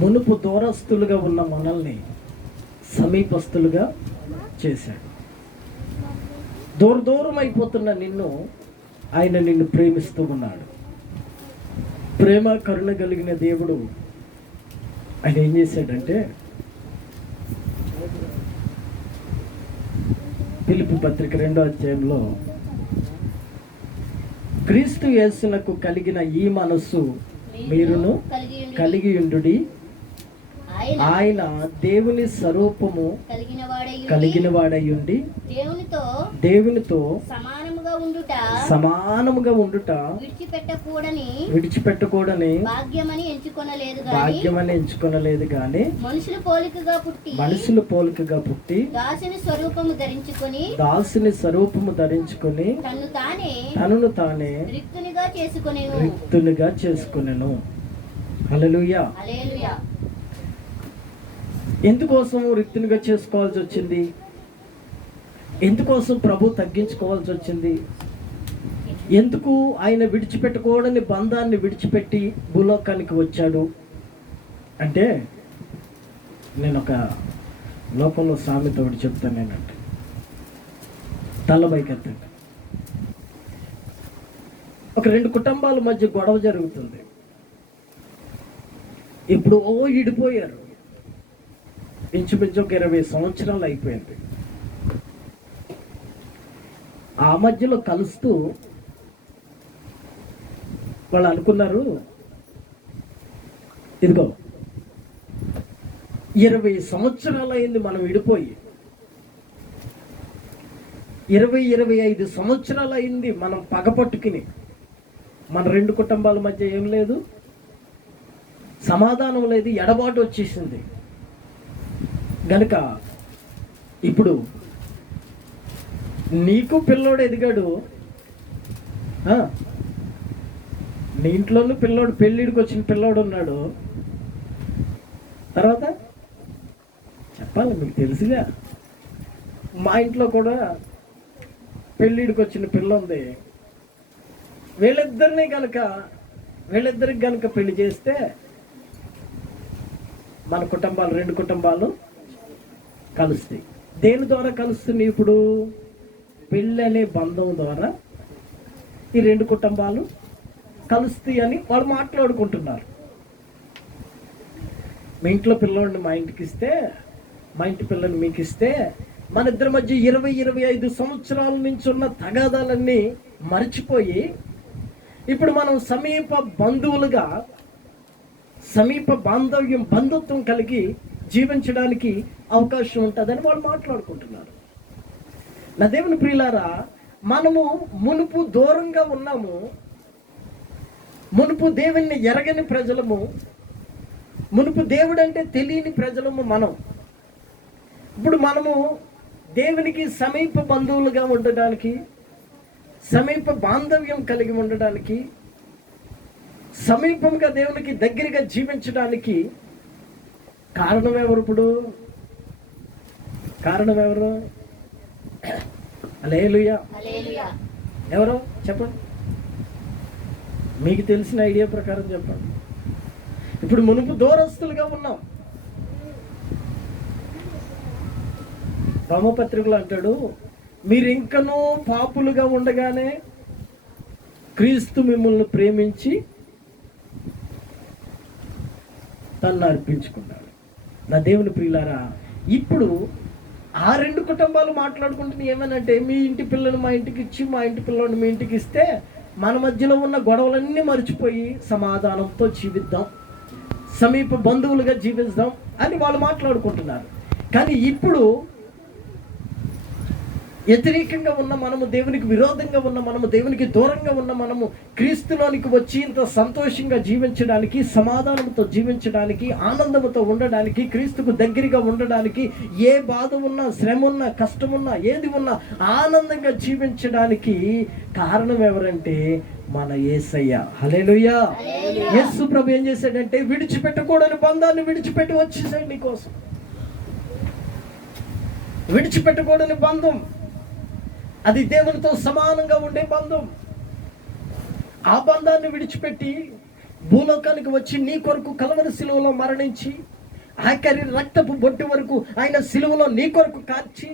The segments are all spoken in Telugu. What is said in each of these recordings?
మునుపు దూరస్తులుగా ఉన్న మనల్ని సమీపస్తులుగా చేశాడు. దూరం అయిపోతున్న ఆయన నిన్ను ప్రేమిస్తూ ఉన్నాడు. ప్రేమ కరుణ కలిగిన దేవుడు ఆయన ఏం చేశాడంటే, ఫిలిప్పీ పత్రిక 2వ అధ్యాయంలో క్రీస్తు యేసునకు కలిగిన ఈ మనస్సు మీరును కలిగి ఉండుడి, ఆయన దేవుని స్వరూపము కలిగిన వాడయ్యుండి దేవునితో సమానముగా ఉండుట విడిచిపెట్టకూడని భాగ్యమని ఎంచుకొనలేదు గాని మనుషులు పోలికగా పుట్టి దాసుని స్వరూపము ధరించుకొని తనను తానే రిక్తునిగా చేసుకొనెను. హల్లెలూయా. ఎందుకోసం రిక్తునిగా చేసుకోవాల్సి వచ్చింది? ఎందుకోసం ప్రభు తగ్గించుకోవాల్సి వచ్చింది? ఎందుకు ఆయన విడిచిపెట్టకూడని బంధాన్ని విడిచిపెట్టి భూలోకానికి వచ్చాడు అంటే, నేను ఒక లోకంలో సామెత ఒకటి చెప్తాను. నేనంటే తలబైకెత్తండి. ఒక 2 కుటుంబాల మధ్య గొడవ జరుగుతుంది. ఇప్పుడు ఇడిపోయారు. ఇంచుమించు ఒక 20 సంవత్సరాలు అయిపోయింది. ఆ మధ్యలో కలుస్తూ వాళ్ళు అనుకున్నారు, ఇదిగో 20 సంవత్సరాలు అయింది మనం విడిపోయి, 20-25 సంవత్సరాలు అయింది మనం పగపట్టుకుని. మన 2 కుటుంబాల మధ్య ఏం లేదు, సమాధానం లేదు, ఎడబాటు వచ్చేసింది. గనుక ఇప్పుడు నీకు పిల్లోడు ఎదిగాడు, నీ ఇంట్లోనూ పిల్లోడు, పెళ్ళిడికి వచ్చిన పిల్లోడు ఉన్నాడు. తర్వాత చెప్పాలి, మీకు తెలుసుగా, మా ఇంట్లో కూడా పెళ్ళిడికి వచ్చిన పిల్ల ఉంది. వీళ్ళిద్దరికి కనుక పెళ్లి చేస్తే మన కుటుంబాలు, 2 కుటుంబాలు కలుస్తాయి. దేని ద్వారా కలుస్తున్నాయి? ఇప్పుడు పెళ్ళి అనే బంధం ద్వారా ఈ 2 కుటుంబాలు కలుస్తాయి అని వాళ్ళు మాట్లాడుకుంటున్నారు. మీ ఇంట్లో పిల్లోడిని మా ఇంటికి ఇస్తే, మా ఇంటి పిల్లని మీకు ఇస్తే, మన ఇద్దరి మధ్య 20-25 సంవత్సరాల నుంచి ఉన్న తగాదాలన్నీ మర్చిపోయి ఇప్పుడు మనం సమీప బంధువులుగా, సమీప బంధుత్వం కలిగి జీవించడానికి అవకాశం ఉంటుందని వాళ్ళు మాట్లాడుకుంటున్నారు. నా దేవుని ప్రియులారా, మనము మునుపు దూరంగా ఉన్నాము, మునుపు దేవుణ్ణి ఎరగని ప్రజలము, మునుపు దేవుడు అంటే తెలియని ప్రజలము మనం. ఇప్పుడు మనము దేవునికి సమీప బంధువులుగా ఉండడానికి, సమీప బాంధవ్యం కలిగి ఉండడానికి, సమీపంగా దేవునికి దగ్గరగా జీవించడానికి కారణం ఎవరు? ఇప్పుడు కారణం ఎవరు? హల్లెలూయా. ఎవరు చెప్పండి, మీకు తెలిసిన ఐడియా ప్రకారం చెప్పండి. ఇప్పుడు మునుపు దూరస్తులుగా ఉన్నాం. రోమపత్రికలో అంటాడు, మీరు ఇంకనూ పాపులుగా ఉండగానే క్రీస్తు మిమ్మల్ని ప్రేమించి తన్ను అర్పించుకున్నాడు. నా దేవుని ప్రియులారా, ఇప్పుడు ఆ 2 కుటుంబాలు మాట్లాడుకుంటున్నాయి ఏమనంటే, మీ ఇంటి పిల్లని మా ఇంటికి ఇచ్చి, మా ఇంటి పిల్లని మీ ఇంటికి ఇస్తే మన మధ్యలో ఉన్న గొడవలన్నీ మర్చిపోయి సమాధానంతో జీవిద్దాం, సమీప బంధువులుగా జీవిద్దాం అని వాళ్ళు మాట్లాడుకుంటున్నారు. కానీ ఇప్పుడు వ్యతిరేకంగా ఉన్న మనము, దేవునికి విరోధంగా ఉన్న మనము, దేవునికి దూరంగా ఉన్న మనము క్రీస్తులోనికి వచ్చి ఇంత సంతోషంగా జీవించడానికి, సమాధానంతో జీవించడానికి, ఆనందంతో ఉండడానికి, క్రీస్తుకు దగ్గరగా ఉండడానికి, ఏ బాధ ఉన్నా, శ్రమ ఉన్నా, కష్టం ఉన్నా, ఏది ఉన్నా ఆనందంగా జీవించడానికి కారణం ఎవరంటే మన యేసయ్య. హల్లెలూయా. యేసు ప్రభు ఏం చేశాడంటే, విడిచిపెట్టకూడని బంధాన్ని విడిచిపెట్టి వచ్చేసాడు నీకోసం. విడిచిపెట్టకూడని బంధం, అది దేవునితో సమానంగా ఉండే బంధం. ఆ బంధాన్ని విడిచిపెట్టి భూలోకానికి వచ్చి నీ కొరకు కలవరి సిలువలో మరణించి ఆఖరి రక్తపు బొట్టు వరకు ఆయన సిలువలో నీ కొరకు కార్చి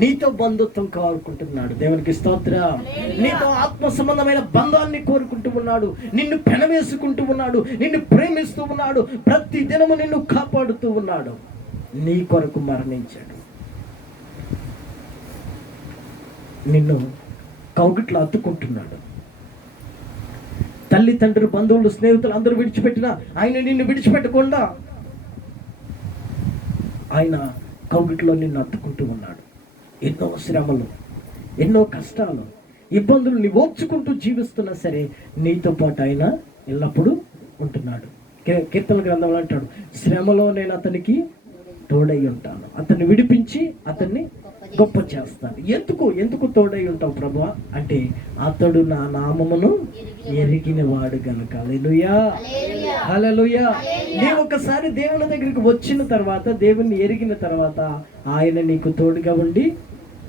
నీతో బంధుత్వం కోరుకుంటున్నాడు. దేవునికి స్తోత్రం. నీతో ఆత్మ సంబంధమైన బంధాన్ని కోరుకుంటూ ఉన్నాడు. నిన్ను పెనవేసుకుంటూ ఉన్నాడు. నిన్ను ప్రేమిస్తూ ఉన్నాడు. ప్రతి దినము నిన్ను కాపాడుతూ ఉన్నాడు. నీ కొరకు మరణించాడు. నిన్ను కౌగిట్లో అత్తుకుంటున్నాడు. తల్లి తండ్రి బంధువులు స్నేహితులు అందరూ విడిచిపెట్టినా ఆయన నిన్ను విడిచిపెట్టకుండా ఆయన కౌగిట్లో నిన్ను అత్తుకుంటూ ఉన్నాడు. ఎన్నో శ్రమలు, ఎన్నో కష్టాలు, ఇబ్బందులు నీ ఓర్చుకుంటూ జీవిస్తున్నా సరే నీతో పాటు ఆయన ఎల్లప్పుడూ ఉంటున్నాడు. కీర్తన గ్రంథంలో అంటాడు, శ్రమలో నేను అతనికి తోడై ఉంటాను, అతన్ని విడిపించి అతన్ని గొప్ప చేస్తాను. ఎందుకు తోడై ఉంటావు ప్రభువా అంటే, అతడు నా నామమును ఎరిగిన వాడు గనుక. హల్లెలూయా, హల్లెలూయా. నీ ఒకసారి దేవుని దగ్గరికి వచ్చిన తర్వాత, దేవుణ్ణి ఎరిగిన తర్వాత ఆయన నీకు తోడుగా ఉండి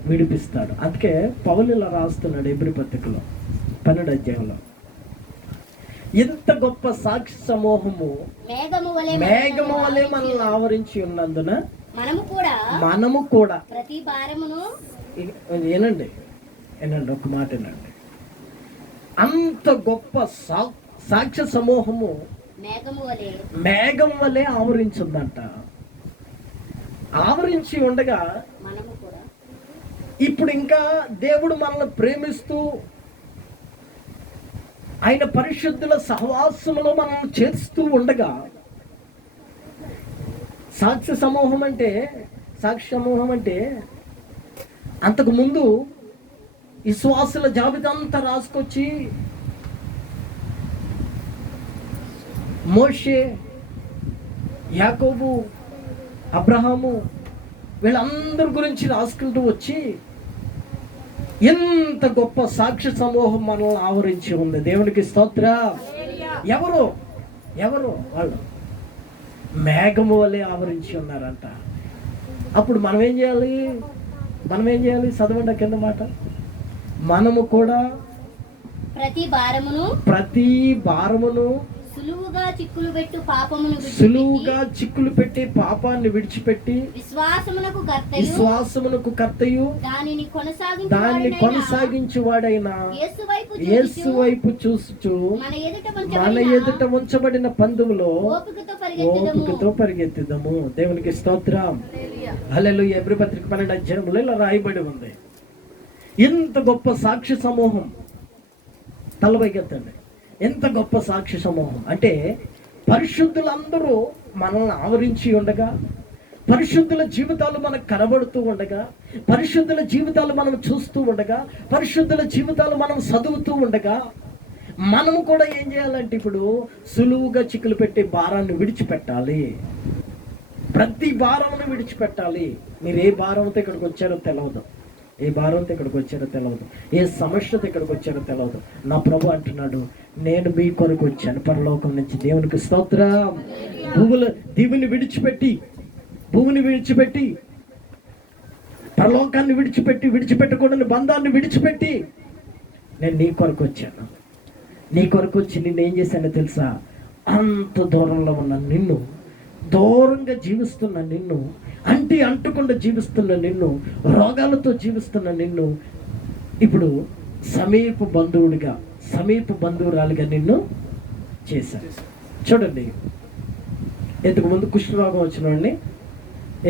విడిపిస్తాడు. అందుకే పౌలు ఇలా రాస్తున్నాడు ఎబ్రీ పత్రికలో 12వ అధ్యాయంలో, ఎంత గొప్ప సాక్షి సమూహము మేఘము వలె మనల్ని ఆవరించి ఉన్నందున మనము కూడా ప్రతి భారమును ఏనండి ఒక మాట ఏనండి, అంత గొప్ప సాక్ష్య సమూహము మేఘం వలె ఆవరించిందంట. ఆవరించి ఉండగా ఇప్పుడు ఇంకా దేవుడు మనల్ని ప్రేమిస్తూ ఆయన పరిశుద్ధుల సహవాసములో మనల్ని చేర్చుతూ ఉండగా, సాక్ష్య సమూహం అంటే అంతకు ముందు విశ్వాసుల జాబితా అంతా రాసుకొచ్చి మోషే, యాకోబు, అబ్రహాము వీళ్ళందరి గురించి రాసుకుంటూ వచ్చి ఎంత గొప్ప సాక్షి సమూహం మనల్ని ఆవరించి ఉంది. దేవునికి స్తోత్రం. ఎవరు వాళ్ళు మేఘము వలె ఆవరించి ఉన్నారంట. అప్పుడు మనం ఏం చేయాలి? చదవండి కింద మాట. మనము కూడా ప్రతి భారమును సులువుగా చిక్కులు పెట్టి పాపాన్ని విడిచిపెట్టి విశ్వాసమునకు కర్తయు దాన్ని కొనసాగించువాడైన యేసు వైపు చూస్తూ మన ఎదుట ఉంచబడిన పందుములో ఓపికతో పరిగెత్తుదాము. దేవునికి స్తోత్రం. హల్లెలూయా. ఎబ్రీ పత్రిక 12వ అధ్యాయంలో ఇలా రాయబడి ఉంది. ఎంత గొప్ప సాక్షి సమూహం. తలపైకెత్తండి. ఎంత గొప్ప సాక్షి సమూహం అంటే, పరిశుద్ధులందరూ మనల్ని ఆవరించి ఉండగా, పరిశుద్ధుల జీవితాలు మనకు కనబడుతూ ఉండగా, పరిశుద్ధుల జీవితాలు మనం చూస్తూ ఉండగా, పరిశుద్ధుల జీవితాలు మనం చదువుతూ ఉండగా, మనము కూడా ఏం చేయాలంటే ఇప్పుడు సులువుగా చిక్కులు పెట్టే భారాన్ని విడిచిపెట్టాలి. ప్రతి భారమును విడిచిపెట్టాలి. మీరు ఏ భారంతో ఇక్కడికి వచ్చారో తెలియదు, ఏ భారంతో ఇక్కడికి వచ్చారో తెలియదు, ఏ సమస్యతో ఇక్కడికి వచ్చారో తెలియదు. నా ప్రభు అంటున్నాడు, నేను మీ కొరకు వచ్చాను పరలోకం నుంచి. దేవునికి స్తోత్రం. భూమిని విడిచిపెట్టి పరలోకాన్ని విడిచిపెట్టకూడని బంధాన్ని విడిచిపెట్టి నేను నీ కొరకు వచ్చాను. నీ కొరకు వచ్చి నిన్ను ఏం చేశానో తెలుసా? అంత దూరంలో ఉన్న నిన్ను, దూరంగా జీవిస్తున్న నిన్ను, అంటకుండా జీవిస్తున్న నిన్ను, రోగాలతో జీవిస్తున్న నిన్ను ఇప్పుడు సమీప బంధువురాలుగా నిన్ను చేశాను. చూడండి, ఇంతకు ముందు కుష్ఠరోగం వచ్చిన వాడిని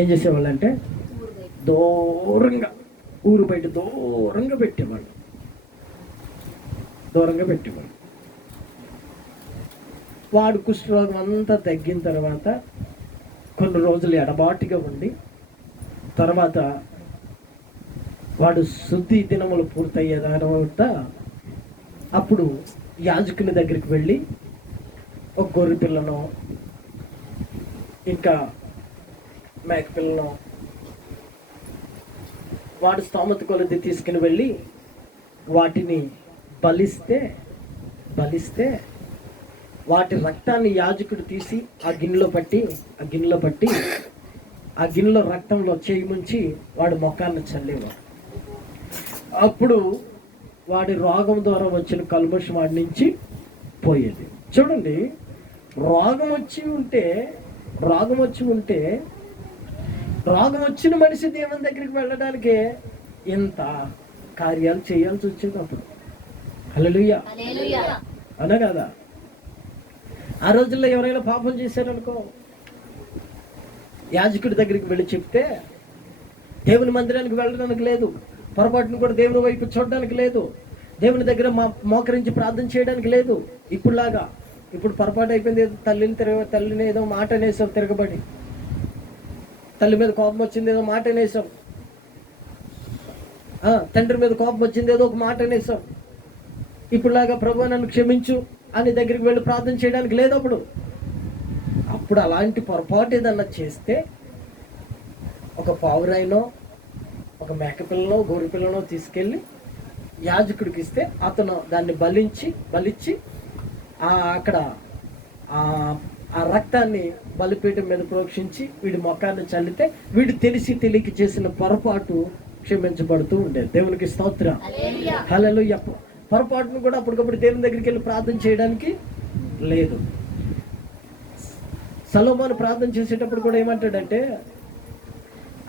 ఏం చేసేవాళ్ళంటే ఊరు బయట దూరంగా పెట్టేవాళ్ళు. వాడు కుష్ఠరోగం అంతా తగ్గిన తర్వాత కొన్ని రోజులు ఎడబాటుగా ఉండి, తర్వాత వాడు శుద్ధి దినములు పూర్తయ్యే తర్వాత అప్పుడు యాజకుని దగ్గరికి వెళ్ళి ఒక గొర్రె పిల్లను, ఇంకా మేక పిల్లను వాడు స్తోమత కొలది తీసుకుని వెళ్ళి వాటిని బలిస్తే వాటి రక్తాన్ని యాజకుడు తీసి ఆ గిన్నెలో రక్తంలో చేయి ముంచి వాడి ముఖాన్ని చల్లేవాడు. అప్పుడు వాడి రోగం ద్వారా వచ్చిన కల్మషం వాడి నుంచి పోయేది. చూడండి, రోగం వచ్చిన మనిషి దేవుని దగ్గరికి వెళ్ళడానికి ఎంత కార్యాలు చేయాల్సి వచ్చేది అప్పుడు. హల్లెలూయా, అనా కదా? ఆ రోజుల్లో ఎవరైనా పాపం చేశారనుకో, యాజకుడి దగ్గరికి వెళ్ళి చెప్తే దేవుని మందిరానికి వెళ్ళడానికి లేదు, పొరపాటును కూడా దేవుని వైపు చూడడానికి లేదు, దేవుని దగ్గర మోకరించి ప్రార్థన చేయడానికి లేదు. ఇప్పుడు పొరపాటు అయిపోయింది, తల్లిని ఏదో మాట అనేసాం, తిరగబడి తల్లి మీద కోపం వచ్చింది, ఏదో మాట అనేసాం, తండ్రి మీద కోపం వచ్చింది, ఏదో ఒక మాట అనేసాం. ఇప్పుడులాగా ప్రభు నన్ను క్షమించు అని దగ్గరికి వెళ్ళి ప్రార్థన చేయడానికి లేదు. అప్పుడు అలాంటి పొరపాటు ఏదన్నా చేస్తే ఒక పావురాయినో ఒక మేకపిల్లలో గొర్రెపిల్లలో తీసుకెళ్ళి యాజకుడికి ఇస్తే అతను దాన్ని బలిచ్చి అక్కడ ఆ రక్తాన్ని బలిపీఠం మీద ప్రోక్షించి వీడి మొఖాన్ని చల్లితే వీడు తెలియక చేసిన పొరపాటు క్షమించబడుతూ ఉండేది. దేవునికి స్తోత్రం, హల్లెలూయా. పొరపాటును కూడా అప్పటికప్పుడు దేవుని దగ్గరికి వెళ్ళి ప్రార్థన చేయడానికి లేదు. సొలొమోను ప్రార్థన చేసేటప్పుడు కూడా ఏమంటాడంటే,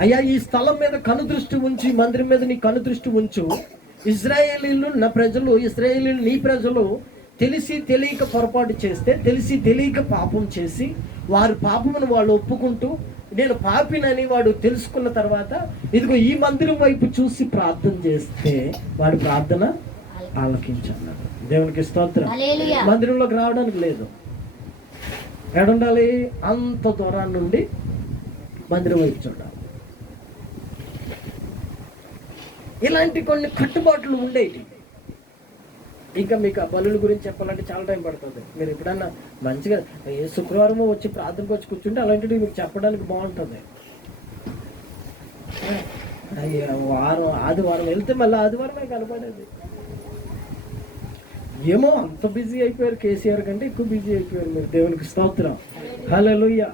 అయ్యా ఈ స్థలం మీద కనుదృష్టి ఉంచి, మందిరం మీద నీ కనుదృష్టి ఉంచు. ఇశ్రాయేలీయులు నీ ప్రజలు తెలియక పొరపాటు చేస్తే, తెలియక పాపం చేసి వారి పాపమును వాళ్ళు ఒప్పుకుంటూ నేను పాపినని వాడు తెలుసుకున్న తర్వాత ఇదిగో ఈ మందిరం వైపు చూసి ప్రార్థన చేస్తే వాడి ప్రార్థన ఆలకించన్నాడు. దేవునికి స్తోత్రం. మందిరంలోకి రావడానికి లేదు. ఎడుండాలి? అంత దూరాన్ని నుండి మందిరం వైపు చూడాలి. ఇలాంటి కొన్ని కట్టుబాట్లు ఉండేవి. ఇంకా మీకు ఆ బలుల గురించి చెప్పాలంటే చాలా టైం పడుతుంది. మీరు ఎప్పుడన్నా మంచిగా ఏ శుక్రవారం వచ్చి ప్రార్థనకు వచ్చి కూర్చుంటే అలాంటివి మీకు చెప్పడానికి బాగుంటుంది. ఆదివారం వెళ్తే మళ్ళీ ఆదివారమే కనపడేది. ఏమో అంత బిజీ అయిపోయారు, కేసీఆర్ కంటే ఎక్కువ బిజీ అయిపోయారు మీరు. దేవునికి స్తోత్రం, హల్లెలూయా.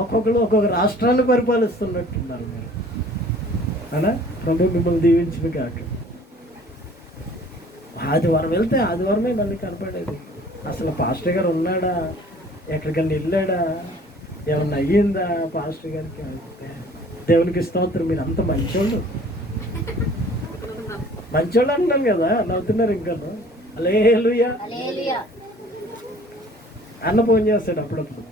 ఒక్కొక్కరు ఒక్కొక్క రాష్ట్రాన్ని పరిపాలిస్తున్నట్టున్నారు మీరు. అలా ప్రభు మిమ్మల్ని దీవించిన కాక. ఆదివారం వెళ్తే ఆదివారమే మళ్ళీ కనపడేది. అసలు పాస్టర్ గారు ఉన్నాడా, ఎక్కడికన్నా వెళ్ళాడా, ఏమన్నా అయ్యిందా పాస్టర్ గారికి అంటే దేవునికి స్తోత్రం. మీరు అంత మంచోళ్ళు అంటున్నాను కదా, నవ్వుతున్నారు. ఇంకా హల్లెలూయా. అన్న ఫోన్ చేస్తాడు అప్పుడప్పుడు.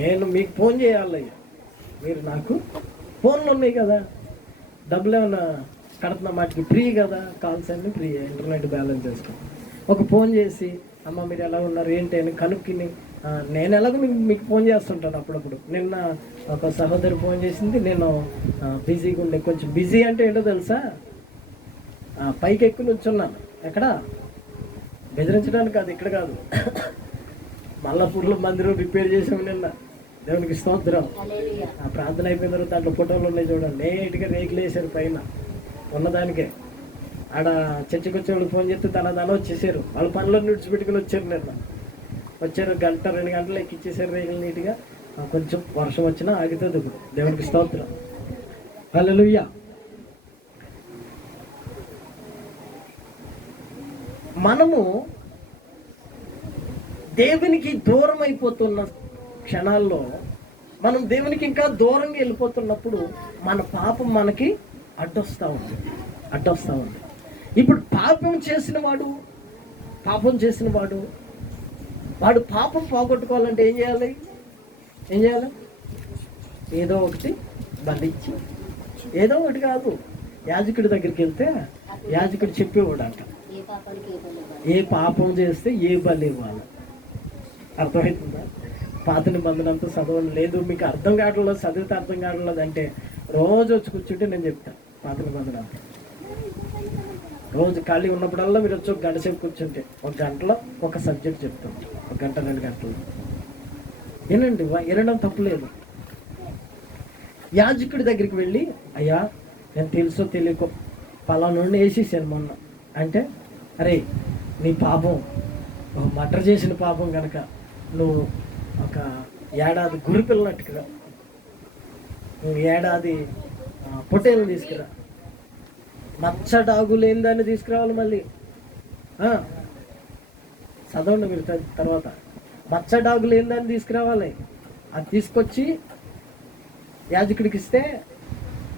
నేను మీకు ఫోన్ చేయాలయ్యా, మీరు నాకు ఫోన్లు ఉన్నాయి కదా, డబ్బులు ఏమన్నా కడుతున్న మాటికి ఫ్రీ కదా, కాల్స్ అన్నీ ఫ్రీ, ఇంటర్నెట్ బ్యాలెన్స్ చేసుకో. ఒక ఫోన్ చేసి అమ్మ మీరు ఎలా ఉన్నారు ఏంటి అని కనుక్కుని, నేను ఎలాగో మీకు ఫోన్ చేస్తుంటాను అప్పుడప్పుడు. నిన్న ఒక సహోదరి ఫోన్ చేసింది, నేను బిజీగా ఉండే. కొంచెం బిజీ అంటే ఏంటో తెలుసా, పైకి ఎక్కువ నుంచున్నాను. ఎక్కడ బెదిరించడానికి కాదు, ఇక్కడ కాదు, మల్లాపూర్లో మందిరం రిపేర్ చేసాము నిన్న. దేవునికి స్తోత్రం. ఆ ప్రార్థన అయిపోయిన తర్వాత దాంట్లో ఫోటోలు ఉన్నాయి చూడండి, నీట్గా రేకులు వేసారు పైన ఉన్నదానికే. ఆడ చర్చకు వచ్చేవాళ్ళు ఫోన్ చేస్తే దాని వచ్చేసారు. వాళ్ళ పనులను విడిచిపెట్టుకుని వచ్చారు. నిన్న వచ్చారు, 1-2 గంటలు ఎక్కిచ్చేసారు రేకులు నీట్గా. కొంచెం వర్షం వచ్చినా ఆగుతుంది ఇప్పుడు. దేవునికి స్తోత్రం, హల్లెలూయా. మనము దేవునికి దూరం అయిపోతున్న క్షణాల్లో, మనం దేవునికి ఇంకా దూరంగా వెళ్ళిపోతున్నప్పుడు మన పాపం మనకి అడ్డొస్తూ ఉంది. ఇప్పుడు పాపం చేసిన వాడు వాడు పాపం పోగొట్టుకోవాలంటే ఏం చేయాలి? ఏదో ఒకటి బలిచ్చి, ఏదో ఒకటి కాదు, యాజకుడి దగ్గరికి వెళ్తే యాజకుడు చెప్పేవాడు అంట, ఏ పాపం చేస్తే ఏ బలి ఇవ్వాలి. అర్థమవుతుందా? పాత నిబంధనలతో చదవడం లేదు, మీకు అర్థం కావట్లేదు, చదివితే అర్థం కావట్లేదు అంటే రోజు వచ్చి కూర్చుంటే నేను చెప్తాను పాత నిబంధన. రోజు ఖాళీ ఉన్నప్పుడల్లా మీరు వచ్చి 1 గంట సేపు కూర్చుంటే 1 గంటలో ఒక సబ్జెక్ట్ చెప్తాం. 1 గంట 2 గంటలు వినండి, వినడం తప్పులేదు. యాజకుడి దగ్గరికి వెళ్ళి, అయ్యా నేను తెలుసో తెలియకో పలానా నుండి వేసేసాను మొన్న అంటే, అరే నీ పాపం మర్డర్ చేసిన పాపం కనుక నువ్వు ఒక ఏడాది గురిపిల్లనట్టుగా, నువ్వు ఏడాది పొట్టేలు తీసుకురా, మచ్చడాగు లేని దాన్ని తీసుకురావాలి మళ్ళీ. చదవండి మీరు తర్వాత. మచ్చడాగు లేని దాన్ని తీసుకురావాలి. అది తీసుకొచ్చి యాజకుడికి ఇస్తే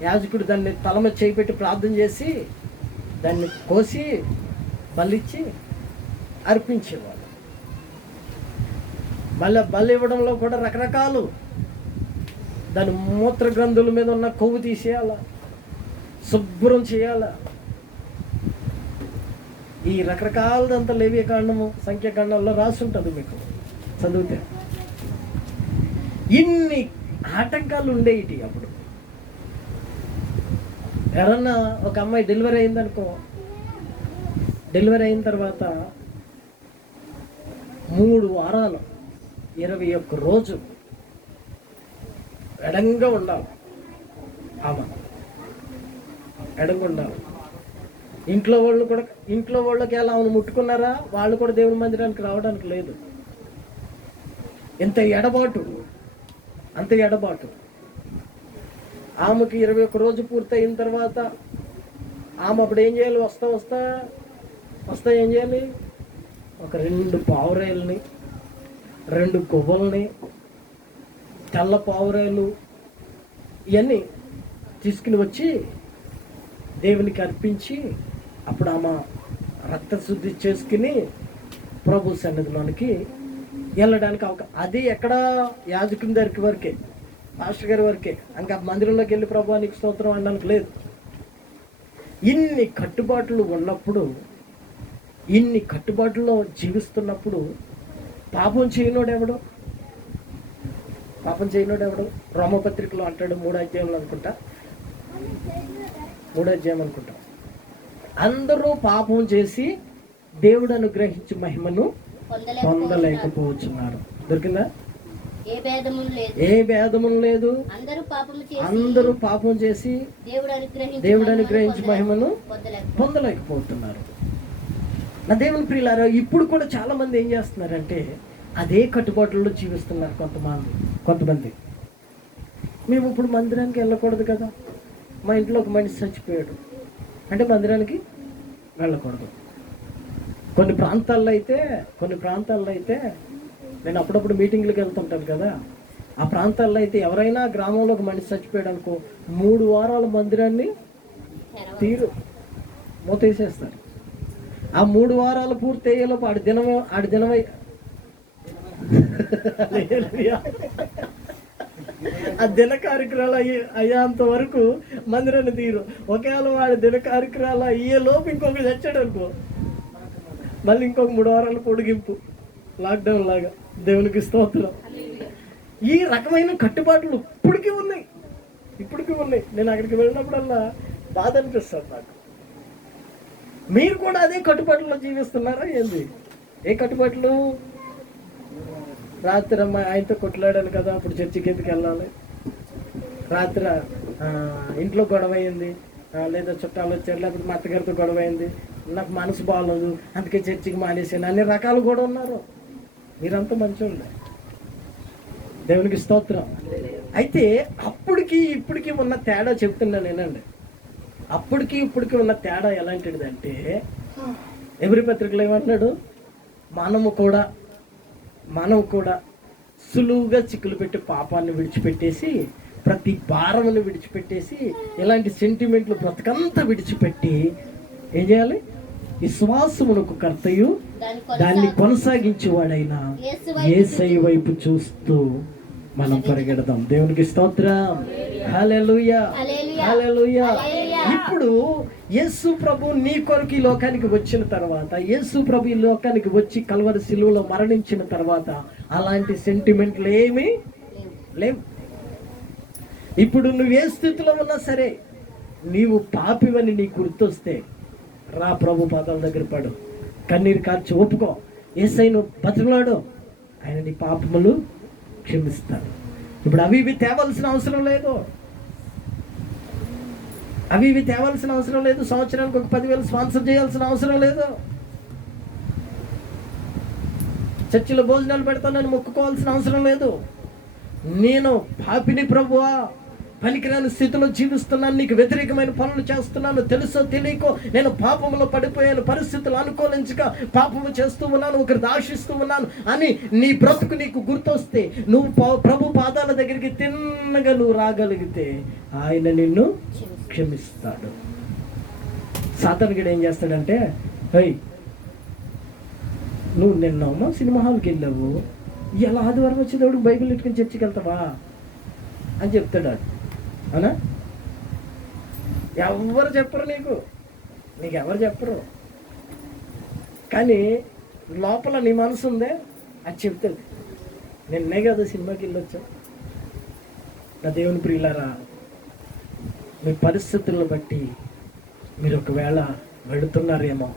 యాజకుడు దాన్ని తల మీద చేయి పెట్టి ప్రార్థన చేసి దాన్ని కోసి బలిచ్చి అర్పించేవాళ్ళు. బలి ఇవ్వడంలో కూడా రకరకాలు, దాని మూత్ర గ్రంథుల మీద ఉన్న కొవ్వు తీసేయాల, శుభ్రం చేయాల. ఈ రకరకాలదంతా లేవ్యకాండము సంఖ్యాకాండంలో రాసి ఉంటుంది, మీకు చదివితే. ఇన్ని ఆటంకాలు ఉండేవి అప్పుడు. ఎవరన్నా ఒక అమ్మాయి డెలివరీ అయిందనుకో, డెలివరీ అయిన తర్వాత 3 వారాలు 21 రోజు ఎడంగా ఉండాలి. ఆమె ఎడంగా ఉండాలి. ఇంట్లో వాళ్ళకి ఎలా ఆమెను ముట్టుకున్నారా, వాళ్ళు కూడా దేవుని మందిరానికి రావడానికి లేదు. ఎంత ఎడబాటు, అంత ఎడబాటు. ఆమెకి 21 రోజు పూర్తయిన తర్వాత ఆమె అప్పుడు ఏం చేయాలి? వస్తా ఏం చేయాలి? ఒక 2 పావురాయలని, 2 గువ్వల్ని, తెల్ల పావురాయలు ఇవన్నీ తీసుకుని వచ్చి దేవునికి అర్పించి అప్పుడు ఆమె రక్తశుద్ధి చేసుకుని ప్రభు సన్నిధిలోనికి వెళ్ళడానికి అది ఎక్కడ? యాజకుని దగ్గరికి వరకే, మాస్టర్ గారి వరకే. ఇంకా మందిరంలోకి వెళ్ళి ప్రభు నీకు స్తోత్రం అనడానికి లేదు. ఇన్ని కట్టుబాట్లు ఉన్నప్పుడు, ఇన్ని కట్టుబాట్లలో జీవిస్తున్నప్పుడు పాపం చేయనోడు ఎవడు? రోమపత్రికలో అంటాడు, 3వ అధ్యాయంలో అనుకుంటా, 3వ అధ్యాయం అనుకుంటా, అందరూ పాపం చేసి దేవుడు అనుగ్రహించి మహిమను పొందలేకపోతున్నారు. దొరికిందా? ఏ భేదమును లేదు. అందరూ పాపం చేసి దేవుడు అనుగ్రహించి మహిమను పొందలేకపోతున్నారు. నా దేవుని ప్రియులారా, ఇప్పుడు కూడా చాలా మంది ఏం చేస్తున్నారంటే అదే కట్టుబాట్లలో జీవిస్తున్నారు. కొంతమంది మేము ఇప్పుడు మందిరానికి వెళ్ళకూడదు కదా, మా ఇంట్లో ఒక మనిషి చచ్చిపోయాడు అంటే మందిరానికి వెళ్ళకూడదు. కొన్ని ప్రాంతాల్లో అయితే నేను అప్పుడప్పుడు మీటింగ్లకు వెళ్తుంటాను కదా, ఆ ప్రాంతాల్లో అయితే ఎవరైనా గ్రామంలో ఒక మనిషి చచ్చిపోయాడు అనుకో, 3 వారాల మందిరాన్ని మూతేసేస్తారు. ఆ 3 వారాలు పూర్తి అయ్యేలోపు ఆడి దినమై ఆ దిన కార్యక్రమాలు అయ్యేంత వరకు మందిరాన్ని తీరు. ఒకవేళ వాడి దిన కార్యక్రమాలు అయ్యే లోపు ఇంకొక చచ్చాడు అనుకో, మళ్ళీ ఇంకొక 3 వారాలు పొడిగింపు, లాక్డౌన్ లాగా. దేవునికి స్తోత్రం. ఈ రకమైన కట్టుబాట్లు ఇప్పటికీ ఉన్నాయి. నేను అక్కడికి వెళ్ళినప్పుడల్లా బాధ అనిపిస్తుంది నాకు. మీరు కూడా అదే కట్టుబాట్లలో జీవిస్తున్నారా ఏంది? ఏ కట్టుబాట్లు? రాత్రి ఆయనతో కొట్లాడాను కదా, అప్పుడు చర్చికి ఎందుకు వెళ్ళాలి? రాత్రి ఇంట్లో గొడవ అయింది, లేదా చుట్టాలు వచ్చారు, లేకపోతే మా అత్తగారితో గొడవ అయింది, నాకు మనసు బాగోలేదు అందుకే చర్చికి మానేసాను. అన్ని రకాలు కూడా ఉన్నారు. మీరంతా మంచిగా దేవునికి స్తోత్రం. అయితే అప్పటికి ఇప్పటికి ఉన్న తేడా చెప్తున్నా నేనండి. అప్పటికి ఇప్పటికి ఉన్న తేడా ఎలాంటిదంటే, ఎబ్రీ పత్రికలో ఏమంటున్నాడు? మనము కూడా సులువుగా చిక్కులు పెట్టి పాపాన్ని విడిచిపెట్టేసి, ప్రతి భారమును విడిచిపెట్టేసి, ఇలాంటి సెంటిమెంట్లు బ్రతకంతా విడిచిపెట్టి ఏం చేయాలి? విశ్వాసమునకు కర్తయు దాన్ని కొనసాగించేవాడైనా యేసయ్య వైపు చూస్తూ మనం పరిగెడదాం. దేవునికి స్తోత్రం. హల్లెలూయా, హల్లెలూయా. ఇప్పుడు యేసు ప్రభు నీ కొరకు ఈ లోకానికి వచ్చిన తర్వాత, యేసు ప్రభు ఈ లోకానికి వచ్చి కల్వరి శిలువలో మరణించిన తర్వాత అలాంటి సెంటిమెంట్లు ఏమీ లేవు. ఇప్పుడు నువ్వు ఏ స్థితిలో ఉన్నా సరే, నీవు పాపివని నీకు గుర్తొస్తే రా ప్రభు పాదాల దగ్గర పడు, కన్నీరు కార్చి ఒప్పుకో, యేసయ్యను బతిమలాడు, ఆయన నీ పాపములు క్షమిస్తాడు. ఇప్పుడు అవి తేవాల్సిన అవసరం లేదు. సంవత్సరానికి ఒక 10,000 స్పాన్సర్ చేయాల్సిన అవసరం లేదు. చర్చిలో భోజనాలు పెడతానని మొక్కుకోవాల్సిన అవసరం లేదు. నేను పాపిని ప్రభువా, పనికిరాని స్థితిలో జీవిస్తున్నాను, నీకు వ్యతిరేకమైన పనులు చేస్తున్నాను, తెలుసో తెలియకో నేను పాపంలో పడిపోయాను, పరిస్థితులు అనుకూలించక పాపము చేస్తూ ఉన్నాను, ఒకరిని ఆశిస్తూ ఉన్నాను అని నీ బ్రతుకు నీకు గుర్తొస్తే నువ్వు ప్రభు పాదాల దగ్గరికి తిన్నగా నువ్వు రాగలిగితే ఆయన నిన్ను క్షమిస్తాడు. సాతానుడు ఏం చేస్తాడంటే, హై నువ్వు నిన్నమ్మా సినిమా హాల్కి వెళ్ళావు, ఇలా ఆదివారం వచ్చేటప్పుడు బైబిల్ ఎట్టుకుని చర్చికి వెళ్తావా అని చెప్తాడు. అవునా? ఎవరు చెప్పరు, నీకు ఎవరు చెప్పరు, కానీ లోపల నీ మనసు ఉందే అది చెప్తుంది. నిన్నే కదా సినిమాకి వెళ్ళొచ్చా. నా దేవుని ప్రియులారా, మీ పరిస్థితులను బట్టి మీరు ఒకవేళ వెళుతున్నారేమో,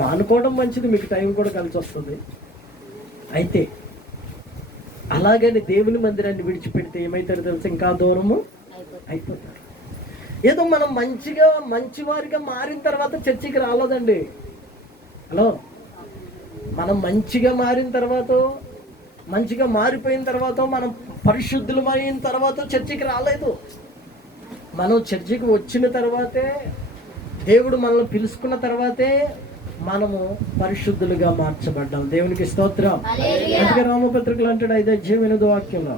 మానుకోవడం మంచిది, మీకు టైం కూడా కలిసి వస్తుంది. అయితే అలాగని దేవుని మందిరాన్ని విడిచిపెడితే ఏమవుతారో తెలుసు, ఇంకా దూరము అయిపోతారు. ఏదో మనం మంచివారిగా మారిన తర్వాత చర్చికి రాలేదండి. హలో, మనం మంచిగా మారిన తర్వాత, మంచిగా మారిపోయిన తర్వాత, మనం పరిశుద్ధులమైన తర్వాత చర్చికి రాలేదు. మనం చర్చికి వచ్చిన తర్వాతే, దేవుడు మనల్ని పిలుచుకున్న తర్వాతే మనము పరిశుద్ధులుగా మార్చబడ్డాం. దేవునికి స్తోత్రం. అందుకే రోమపత్రికలు అంటాడు 5:8 వాక్యంలో,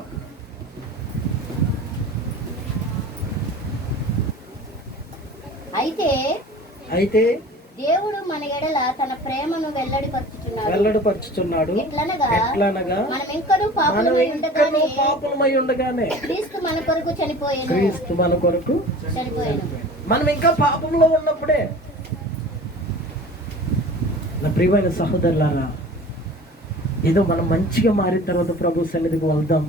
అయితే దేవుడు మన ఎడల తన ప్రేమను వెల్లడిపరుచుచున్నాడు. ఎట్లనగా మనం ఇంకనూ పాపులమై ఉండగానే క్రీస్తు మన కొరకు చనిపోయాను. మనం ఇంకా పాపంలో ఉన్నప్పుడే. నా ప్రియమైన సహోదరులారా, ఏదో మనం మంచిగా మారిన తర్వాత ప్రభు సన్నిధికి వెళ్దాం,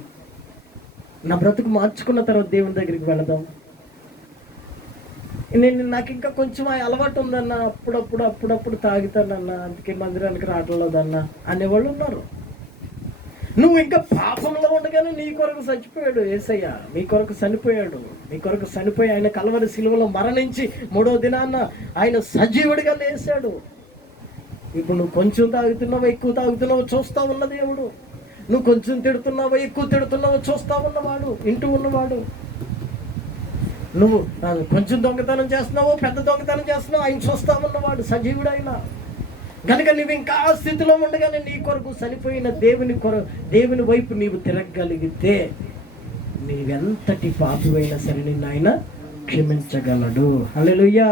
నా బ్రతుకు మార్చుకున్న తర్వాత దేవుని దగ్గరికి వెళదాం. నాకు ఇంకా కొంచెం అలవాటు ఉందన్న, అప్పుడప్పుడు తాగుతానన్నా, అందుకే మందిరానికి రావట్లేదన్నా అనేవాళ్ళు ఉన్నారు. నువ్వు ఇంకా పాపంలో ఉండగానే నీ కొరకు చచ్చిపోయాడు యేసయ్య, నీ కొరకు చనిపోయి ఆయన కల్వరి శిలువలో మరణించి 3వ దినాన్న ఆయన సజీవుడిగా లేచాడు. ఇప్పుడు నువ్వు కొంచెం తాగుతున్నావో ఎక్కువ తాగుతున్నావో చూస్తా ఉన్న దేవుడు, నువ్వు కొంచెం తిడుతున్నావో ఎక్కువ తిడుతున్నావో చూస్తా ఉన్నవాడు, ఇంటూ ఉన్నవాడు. నువ్వు కొంచెం దొంగతనం చేస్తున్నావో పెద్ద దొంగతనం చేస్తున్నావు, ఆయన చూస్తా ఉన్నవాడు, సజీవుడు ఆయన. కనుక నువ్వు ఇంకా ఆ స్థితిలో ఉండగానే నీ కొరకు చనిపోయిన దేవుని వైపు నీవు తిరగగలిగితే నీవెంతటి పాపివైనా సరే నిన్ను ఆయన క్షమించగలడు. హల్లెలూయా.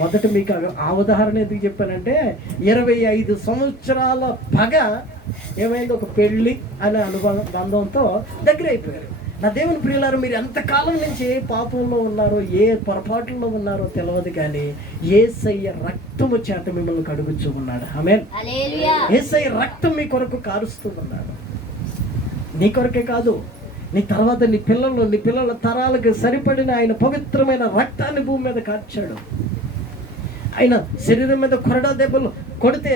మొదట మీకు ఆ ఉదాహరణ ఎందుకు చెప్పానంటే, 25 సంవత్సరాల పగ ఏమైంది, ఒక పెళ్ళి అనే బంధంతో దగ్గర అయిపోయారు. నా దేవుని ప్రియులారు, మీరు ఎంతకాలం నుంచి ఏ పాపంలో ఉన్నారో, ఏ పొరపాటులో ఉన్నారో తెలియదు, కానీ యేసయ్య రక్తము చేత మిమ్మల్ని కడుగుచూ ఉన్నాడు. ఆమేన్. యేసయ్య రక్తం మీ కొరకు కారుస్తూ ఉన్నాడు. నీ కొరకే కాదు, నీ తర్వాత నీ పిల్లల తరాలకు సరిపడిన ఆయన పవిత్రమైన రక్తాన్ని భూమి మీద కార్చాడు. ఆయన శరీరం మీద కొరడా దెబ్బలు కొడితే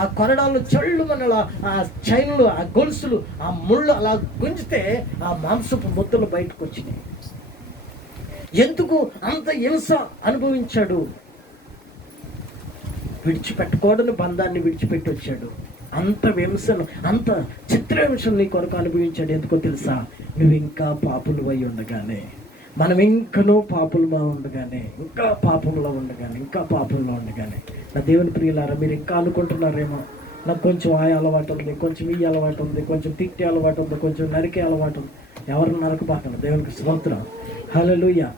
ఆ కొరడాలను చళ్ళు మన ఆ చైన్లు, ఆ గొలుసులు, ఆ ముళ్ళు అలా గుంజితే ఆ మాంసపు ముద్దలు బయటకు వచ్చినాయి. ఎందుకు అంత హింస అనుభవించాడు? విడిచిపెట్టకూడని బంధాన్ని విడిచిపెట్టి వచ్చాడు. అంత హింసను, అంత చిత్రహింసను నీ కొరకు అనుభవించాడు. ఎందుకో తెలుసా? నువ్వు ఇంకా పాపులు అయి ఉండగానే, మనం ఇంకనూ పాపులుగా ఉండగానే, ఇంకా పాపంలో ఉండగానే నా దేవుని ప్రియులారా, మీరు ఇంకా అనుకుంటున్నారేమో, నాకు కొంచెం ఆ అలవాటు ఉంది, కొంచెం ఈ అలవాటు ఉంది, కొంచెం తిట్టే అలవాటు ఉంది, కొంచెం నరికే అలవాటు ఉంది. ఎవరిని నరకబాకండి, దేవునికి స్తోత్రం. హల్లెలూయా.